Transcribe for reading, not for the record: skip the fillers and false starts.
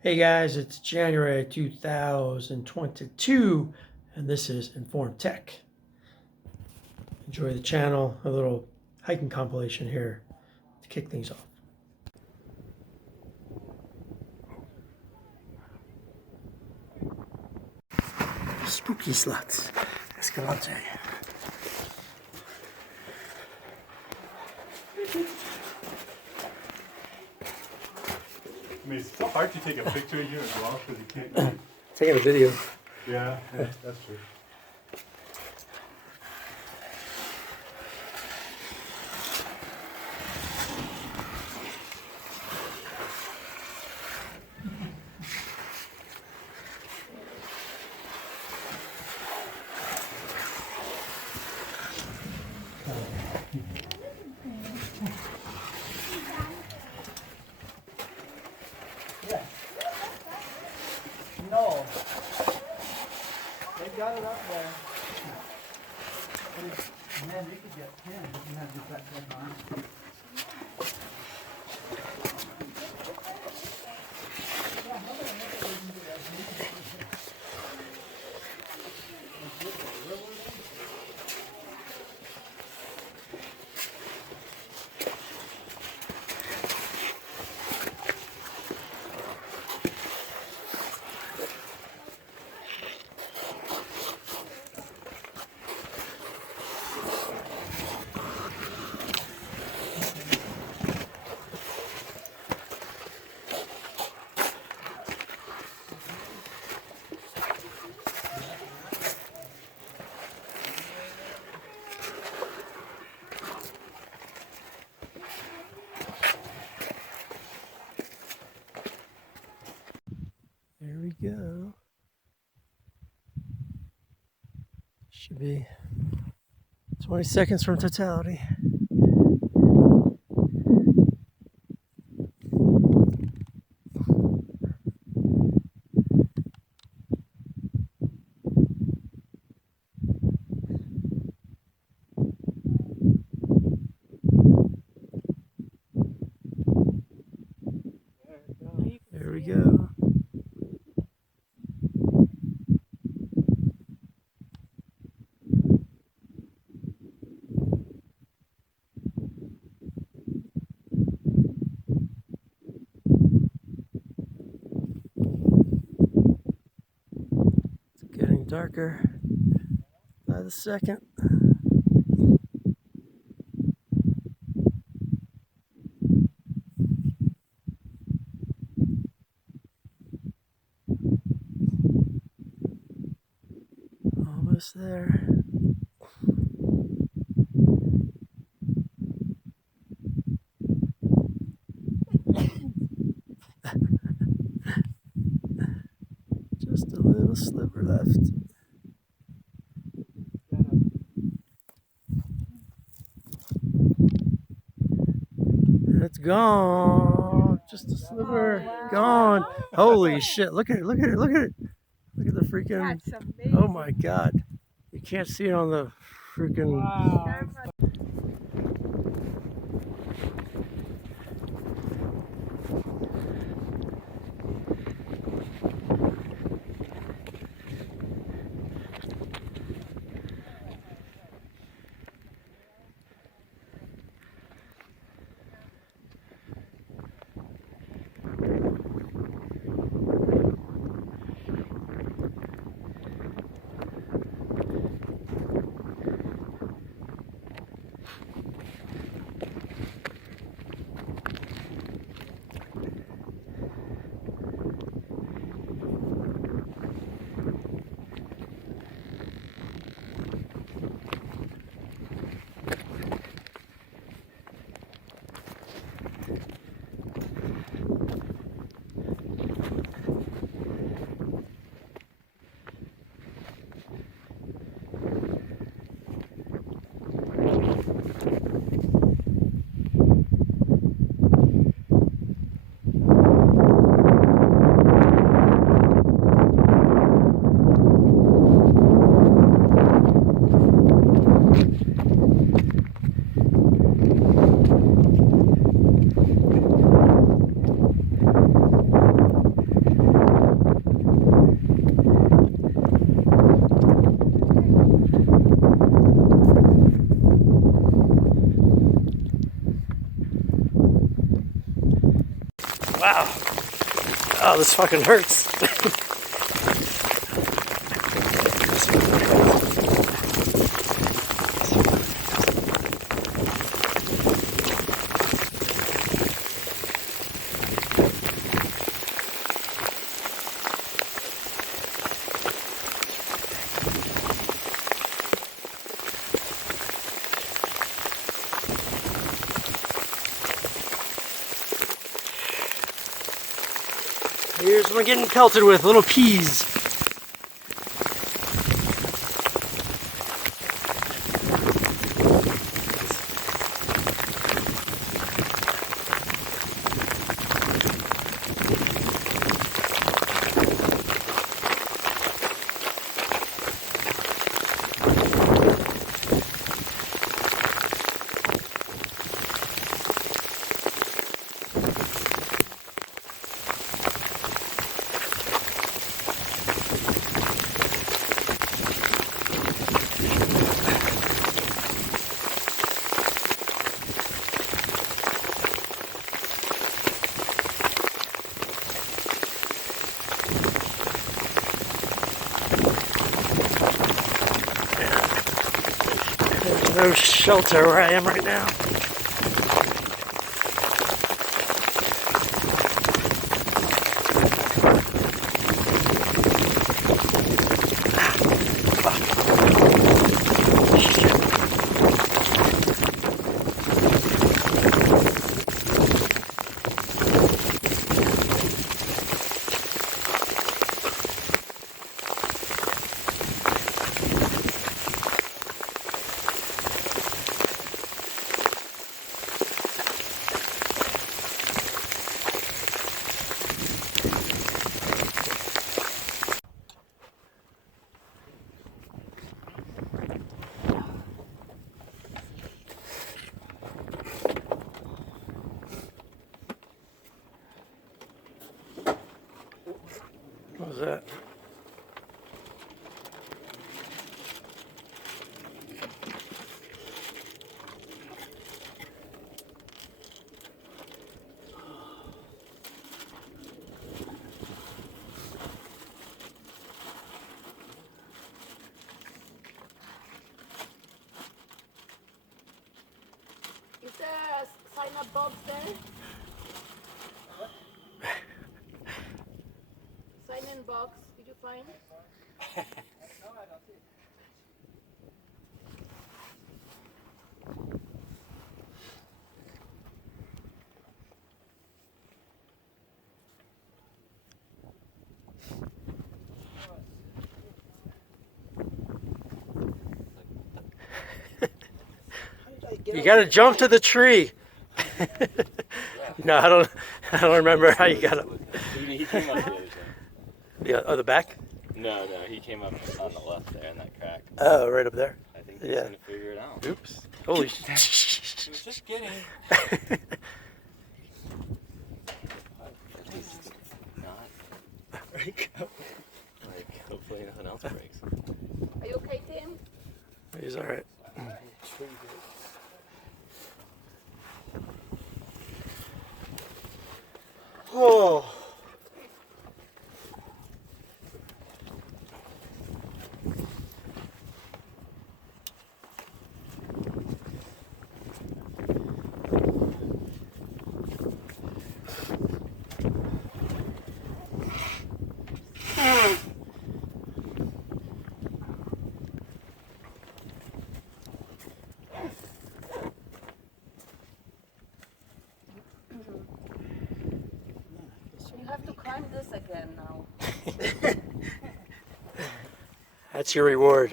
Hey guys, it's January 2022 and this is Informed Tech. Enjoy the channel, a little hiking compilation here to kick things off. Spooky sluts, Escalante. I mean, it's so hard to take a picture here as well because you can't. Taking a video. Yeah, that's true. Yeah. No. They got it up there. Man, we could get 10 if you had the backpack on. There we go. Should be 20 seconds from totality. There we go. It's getting darker by the second. Almost there. Just a little sliver left. And it's gone. Just a sliver. Gone. Holy shit. Look at it. Look at it. Look at it. Look at the freaking. Oh my god. You can't see it on the freaking. Wow. Wow. Oh, this fucking hurts. Here's what I'm getting pelted with, little peas. There's no shelter where I am right now. What was that? Is there a sign-up box there? Sign-in box, did you find? You gotta jump to the tree. No, I don't remember how you got up. He came up the other side. Yeah, oh, the back? No, he came up on the left there in that crack. Oh, right up there. I think he's Yeah. gonna figure it out. Oops. Holy shit. He was just kidding. Not. Like, hopefully nothing else breaks. Are you okay, Tim? He's alright. Oh. You have to climb this again now. That's your reward.